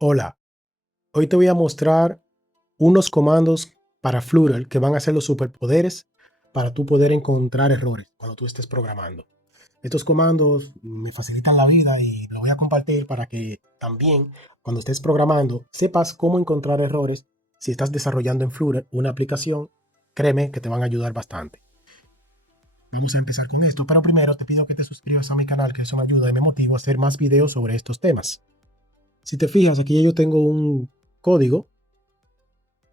Hola, hoy te voy a mostrar unos comandos para Flutter que van a ser los superpoderes para tú poder encontrar errores cuando tú estés programando. Estos comandos me facilitan la vida y lo voy a compartir para que también cuando estés programando sepas cómo encontrar errores. Si estás desarrollando en Flutter una aplicación, créeme que te van a ayudar bastante. Vamos a empezar con esto, pero primero te pido que te suscribas a mi canal, que eso me ayuda y me motiva a hacer más videos sobre estos temas. Si te fijas, aquí yo tengo un código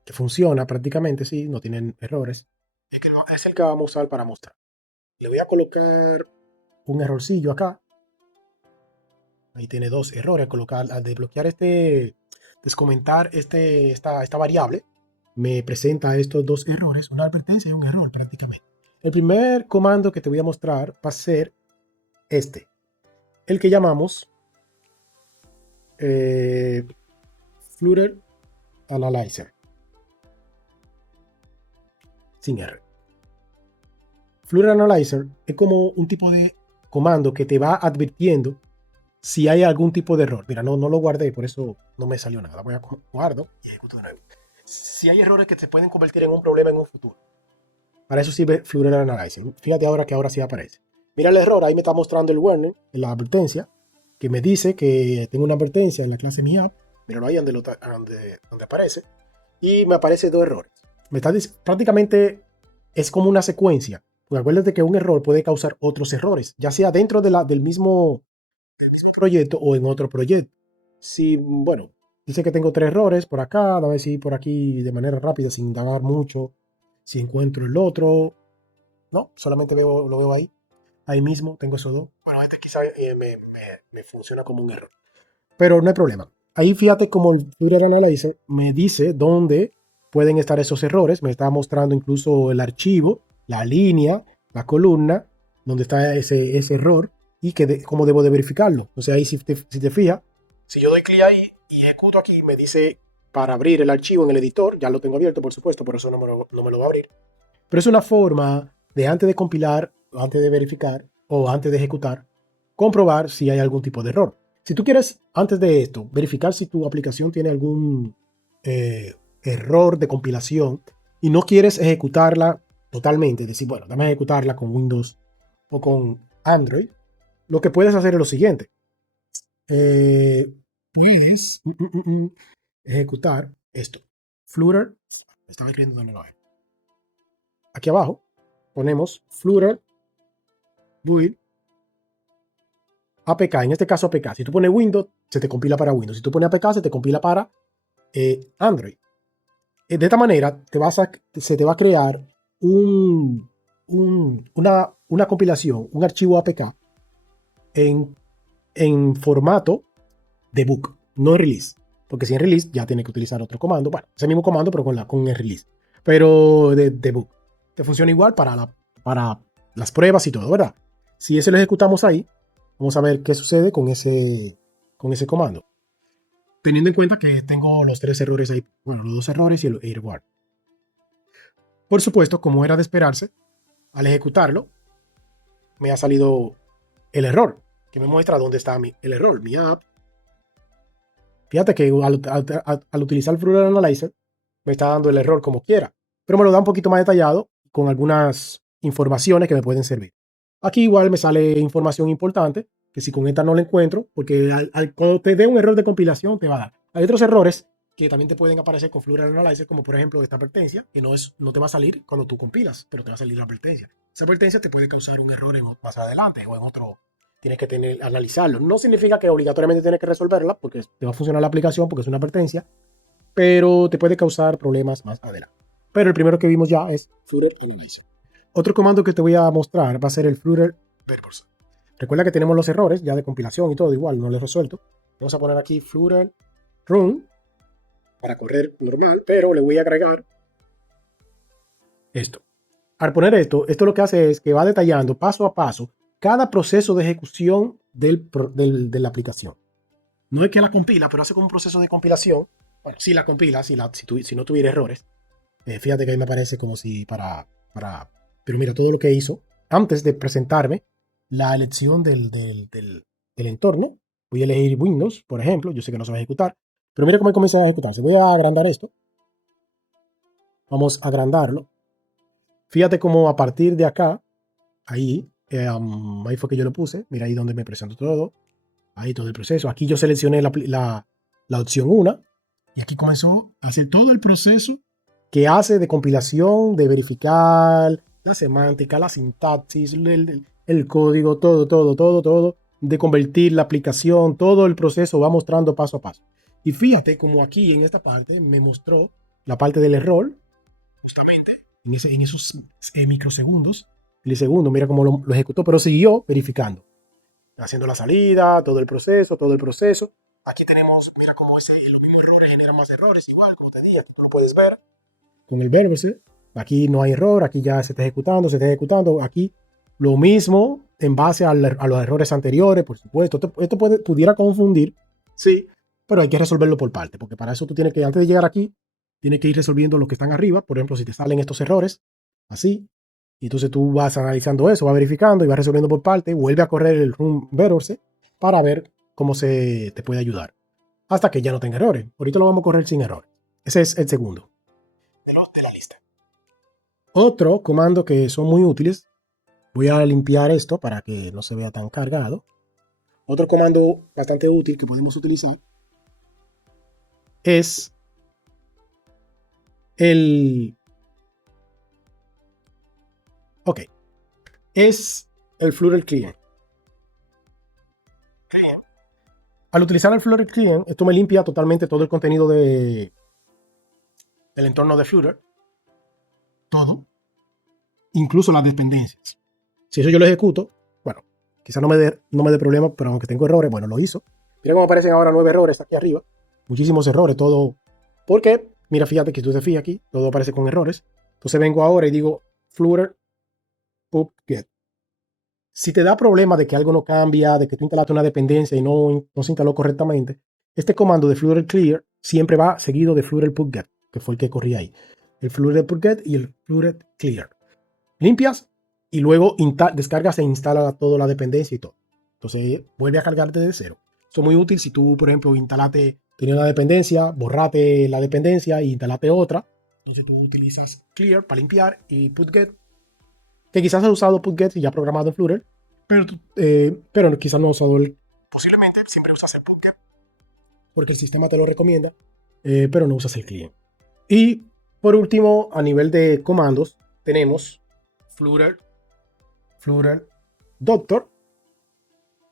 que funciona prácticamente, sí, no tienen errores. Es el que vamos a usar para mostrar. Le voy a colocar un errorcillo acá. Ahí tiene dos errores. Colocar, al desbloquear descomentar esta variable, me presenta estos dos errores, una advertencia y un error prácticamente. El primer comando que te voy a mostrar va a ser el que llamamos eh, Flutter Analyzer, sin R. Flutter Analyzer es como un tipo de comando que te va advirtiendo si hay algún tipo de error. Mira, no lo guardé, por eso no me salió nada. Voy a guardo y ejecuto de nuevo. Si hay errores que se pueden convertir en un problema en un futuro. Para eso sirve Flutter Analyzer. Fíjate ahora que ahora sí aparece. Mira el error, ahí me está mostrando el warning, la advertencia, que me dice que tengo una advertencia en la clase Mi App. Míralo ahí donde aparece. Y me aparece dos errores. Prácticamente es como una secuencia. Porque acuérdate que un error puede causar otros errores, ya sea dentro del mismo proyecto o en otro proyecto. Si, bueno, dice que tengo tres errores por acá, a ver si por aquí de manera rápida, sin indagar mucho, si encuentro el otro. No, solamente lo veo ahí mismo, tengo esos dos. Bueno, este quizá me funciona como un error, pero no hay problema. Ahí fíjate como el Flutter Analyzer me dice dónde pueden estar esos errores, me está mostrando incluso el archivo, la línea, la columna, donde está ese error y cómo debo de verificarlo. O sea, ahí si te fijas, si yo doy clic ahí y ejecuto aquí, me dice para abrir el archivo en el editor, ya lo tengo abierto por supuesto, por eso no me lo va a abrir. Pero es una forma de antes de compilar, antes de verificar o antes de ejecutar, comprobar si hay algún tipo de error. Si tú quieres, antes de esto, verificar si tu aplicación tiene algún error de compilación y no quieres ejecutarla totalmente, decir, bueno, dame a ejecutarla con Windows o con Android, lo que puedes hacer es lo siguiente. Puedes ejecutar esto. Flutter, estaba escribiendo donde no es. Aquí abajo ponemos Flutter build APK, en este caso APK. Si tú pones Windows, se te compila para Windows. Si tú pones APK, se te compila para Android. De esta manera, se te va a crear una compilación, un archivo APK en, en formato debug, no en release. Porque si en release ya tiene que utilizar otro comando. Bueno, ese mismo comando, pero con el release. Pero de debug. Te funciona igual para las pruebas y todo, ¿verdad? Si ese lo ejecutamos ahí, vamos a ver qué sucede con ese comando. Teniendo en cuenta que tengo los tres errores ahí, bueno, los dos errores y el error. Por supuesto, como era de esperarse, al ejecutarlo, me ha salido el error, que me muestra dónde está el error, mi app. Fíjate que al utilizar el Flutter Analyzer, me está dando el error como quiera, pero me lo da un poquito más detallado con algunas informaciones que me pueden servir. Aquí igual me sale información importante, que si con esta no la encuentro, porque cuando te dé un error de compilación te va a dar. Hay otros errores que también te pueden aparecer con Flutter Analyzer, como por ejemplo esta advertencia, que no te va a salir cuando tú compilas, pero te va a salir la advertencia. Esa advertencia te puede causar un error más adelante o en otro, tienes que analizarlo. No significa que obligatoriamente tienes que resolverla, porque te va a funcionar la aplicación, porque es una advertencia, pero te puede causar problemas más adelante. Pero el primero que vimos ya es Flutter Analyzer. Otro comando que te voy a mostrar va a ser el Flutter Purpose. Recuerda que tenemos los errores ya de compilación y todo, igual no los he resuelto. Vamos a poner aquí Flutter Run para correr normal, pero le voy a agregar esto. Al poner esto lo que hace es que va detallando paso a paso cada proceso de ejecución de la aplicación. No es que la compila, pero hace como un proceso de compilación. Bueno, si la compila, si no tuviera errores. Fíjate que ahí me aparece como si Pero mira todo lo que hizo antes de presentarme la elección del entorno. Voy a elegir Windows, por ejemplo. Yo sé que no se va a ejecutar. Pero mira cómo comienza a ejecutarse. Voy a agrandar esto. Vamos a agrandarlo. Fíjate cómo a partir de acá, ahí, ahí fue que yo lo puse. Mira ahí donde me presento todo. Ahí todo el proceso. Aquí yo seleccioné la opción 1 y aquí comenzó a hacer todo el proceso que hace de compilación, de verificar la semántica, la sintaxis, el código, todo, de convertir la aplicación, todo el proceso va mostrando paso a paso. Y fíjate como aquí en esta parte me mostró la parte del error, justamente en esos microsegundos, milisegundos, mira cómo lo ejecutó, pero siguió verificando, haciendo la salida, todo el proceso. Aquí tenemos, mira cómo los mismos errores generan más errores, igual, como te dije, aquí tú lo puedes ver con el vértice. Aquí no hay error, aquí ya se está ejecutando, aquí lo mismo en base a los errores anteriores, por supuesto. Esto pudiera confundir, sí, pero hay que resolverlo por parte, porque para eso tú tienes que, antes de llegar aquí, tienes que ir resolviendo los que están arriba. Por ejemplo, si te salen estos errores, así, y entonces tú vas analizando eso, vas verificando y vas resolviendo por parte, vuelve a correr el run vértice para ver cómo se te puede ayudar, hasta que ya no tenga errores. Ahorita lo vamos a correr sin errores. Ese es el segundo de la lista. Otro comando que son muy útiles, voy a limpiar esto para que no se vea tan cargado. Otro comando bastante útil que podemos utilizar es es el Flutter Client. Al utilizar el Flutter Client, esto me limpia totalmente todo el contenido del entorno de Flutter. Todo. Incluso las dependencias. Si eso yo lo ejecuto, bueno, quizás no me dé problema, pero aunque tengo errores, bueno, lo hizo. Mira cómo aparecen ahora 9 errores aquí arriba. Muchísimos errores, todo. Porque, mira, fíjate que si tú te fijas aquí, todo aparece con errores. Entonces vengo ahora y digo Flutter pub-get. Si te da problema de que algo no cambia, de que tú instalaste una dependencia y no se instaló correctamente, este comando de Flutter Clear siempre va seguido de Flutter pub-get, que fue el que corrí ahí. El Flutter pub-get y el Flutter Clear. Limpias y luego descargas e instalas toda la dependencia y todo. Entonces vuelve a cargarte de cero. Esto es muy útil si tú, por ejemplo, tenías una dependencia, borrate la dependencia y instalaste otra. Entonces tú utilizas Clear para limpiar y pub-get, que quizás has usado pub-get y ya programado en Flutter, pero quizás no has usado posiblemente siempre usas el pub-get porque el sistema te lo recomienda, pero no usas el client. Y por último, a nivel de comandos, tenemos Flutter Doctor,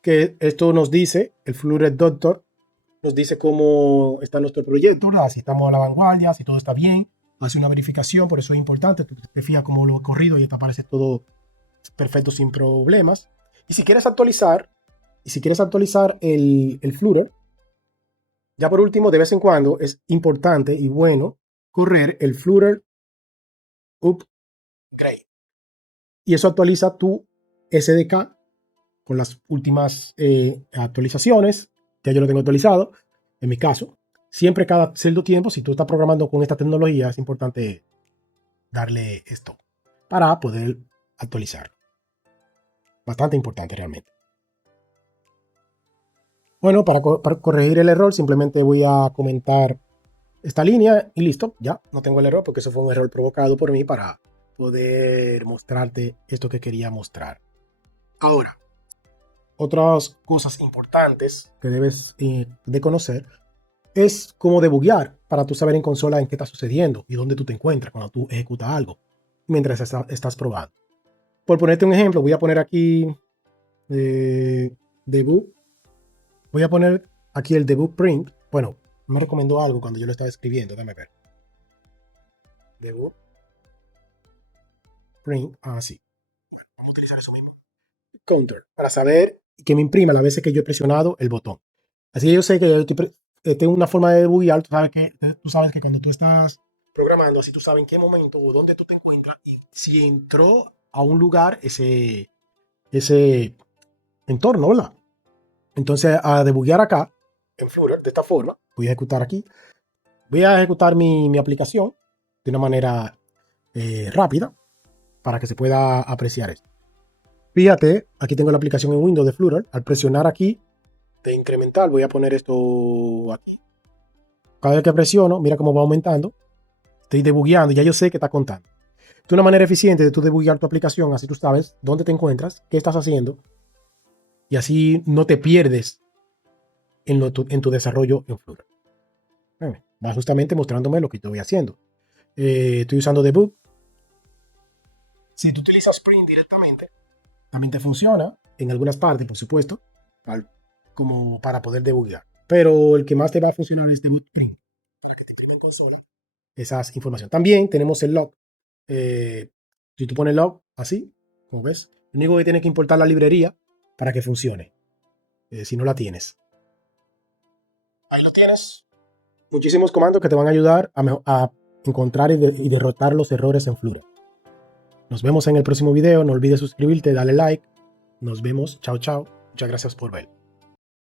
que esto nos dice, el Flutter Doctor nos dice cómo está nuestro proyecto, si estamos a la vanguardia, si todo está bien, hace una verificación, por eso es importante, tú te fijas cómo lo he corrido y te aparece todo perfecto sin problemas. Y si quieres actualizar el Flutter, ya por último, de vez en cuando es importante y bueno correr el Flutter Upgrade. Y eso actualiza tu SDK con las últimas actualizaciones. Ya yo lo tengo actualizado. En mi caso, siempre cada cierto tiempo, si tú estás programando con esta tecnología, es importante darle esto para poder actualizar. Bastante importante realmente. Bueno, para corregir el error, simplemente voy a comentar esta línea y listo, ya no tengo el error porque eso fue un error provocado por mí para poder mostrarte esto que quería mostrar. Ahora, otras cosas importantes que debes de conocer es cómo debuguear para tú saber en consola en qué está sucediendo y dónde tú te encuentras cuando tú ejecutas algo mientras estás probando. Por ponerte un ejemplo, voy a poner aquí debug. Voy a poner aquí el debug print. Bueno, me recomendó algo cuando yo lo estaba escribiendo. Déjame ver. Debug print. Sí. Vamos a utilizar eso mismo. Counter. Para saber que me imprima las veces que yo he presionado el botón. Así que yo sé que tengo una forma de debuguear. Tú sabes que cuando tú estás programando, así tú sabes en qué momento o dónde tú te encuentras y si entró a un lugar ese entorno, ¿verdad? Entonces, a debuguear acá, en Flutter, de esta forma, voy a ejecutar aquí. Voy a ejecutar mi aplicación de una manera rápida para que se pueda apreciar esto. Fíjate, aquí tengo la aplicación en Windows de Flutter. Al presionar aquí de incrementar, voy a poner esto aquí. Cada vez que presiono, mira cómo va aumentando. Estoy debugueando, ya yo sé que está contando. Es una manera eficiente de tú debuguear tu aplicación, así tú sabes dónde te encuentras, qué estás haciendo, y así no te pierdes en tu desarrollo en Flutter. Va justamente mostrándome lo que yo voy haciendo. Estoy usando debug. Si tú utilizas Spring directamente, también te funciona en algunas partes, por supuesto, como para poder debuguear. Pero el que más te va a funcionar es debug Spring, para que te imprima en consola esas informaciones. También tenemos el log. Si tú pones log así, como ves, lo único que tienes que importar la librería para que funcione. Si no la tienes. Ahí lo tienes. Muchísimos comandos que te van a ayudar a encontrar y derrotar los errores en Flutter. Nos vemos en el próximo video. No olvides suscribirte, dale like. Nos vemos. Chao, chao. Muchas gracias por ver.